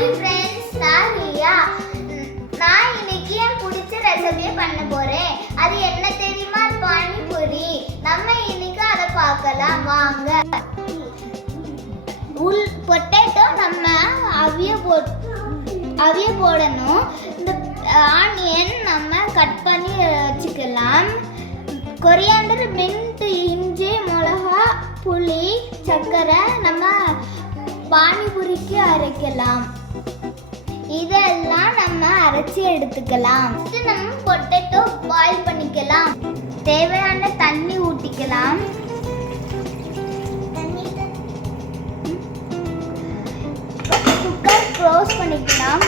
Hi friends, நான் ரியா. நான் இன்னைக்கு என் பிடிச்ச ரெசிபியை பண்ண போறேன். அது என்ன தெரியுமா? பானிபூரி. நம்ம இன்னைக்கு அதை பார்க்கலாம் வாங்க. பொட்டேட்டோ நம்ம அவிய போடணும். இந்த ஆனியன் நம்ம கட் பண்ணி வச்சுக்கலாம். கொரியாண்டர், மின்ட், இஞ்சி, மிளகா, புளி, சர்க்கரை நம்ம பானிபூரிக்கு அரைக்கலாம். இதெல்லாம் நம்ம அரைச்சி எடுத்துக்கலாம். நம்ம பொட்டேட்டோ பாயில் பண்ணிக்கலாம். தேவையான தண்ணி ஊற்றிக்கலாம். குக்கர் க்ளோஸ் பண்ணிக்கலாம்.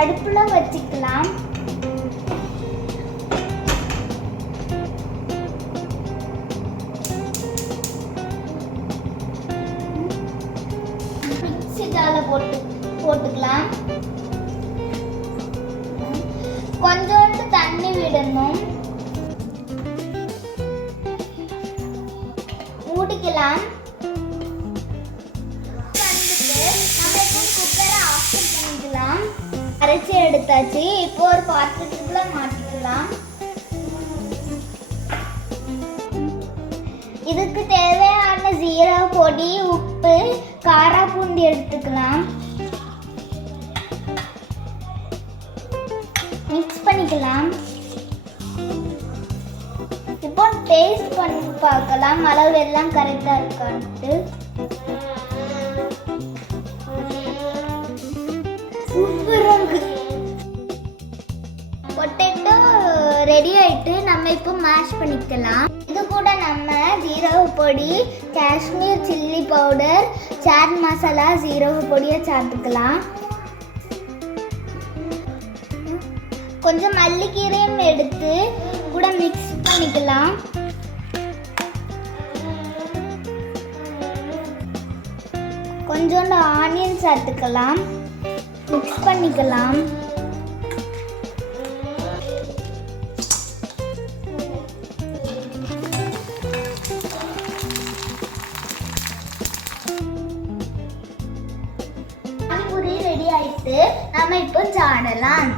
அடுப்புல வச்சுக்கலாம். மிக்ஸி ஜார்ல போட்டுக்கலாம். கொஞ்சோண்டு தண்ணி விடணும். மூடிக்கலாம். அரைச்சி எடுத்தாச்சு. இப்போ ஒரு பாத்திரத்துக்குள்ள மாட்டிக்கலாம். இதுக்கு தேவையான ஜீரக பொடி, உப்பு, காரா பூண்டி எடுத்துக்கலாம். மிக்ஸ் பண்ணிக்கலாம். இப்போ டேஸ்ட் பண்ணி பார்க்கலாம், அளவு எல்லாம் கரெக்டா இருக்கான்ட்டு. பொட்டேட்டோ ரெடி ஆயிட்டு நம்ம இப்போ மேஷ் பண்ணிக்கலாம். இது கூட நம்ம ஜீரக பொடி, காஷ்மீர் சில்லி பவுடர், சாட் மசாலா, ஜீரக பொடியை சேர்த்துக்கலாம். கொஞ்சம் மல்லிக்கீரையும் எடுத்து கூட மிக்ஸ் பண்ணிக்கலாம். கொஞ்சோண்டு ஆனியன் சேர்த்துக்கலாம். மிக்ஸ் பண்ணிக்கலாம். பானிபூரி ரெடி ஆயிட்டு நம்ம இப்போ சாடலாம்.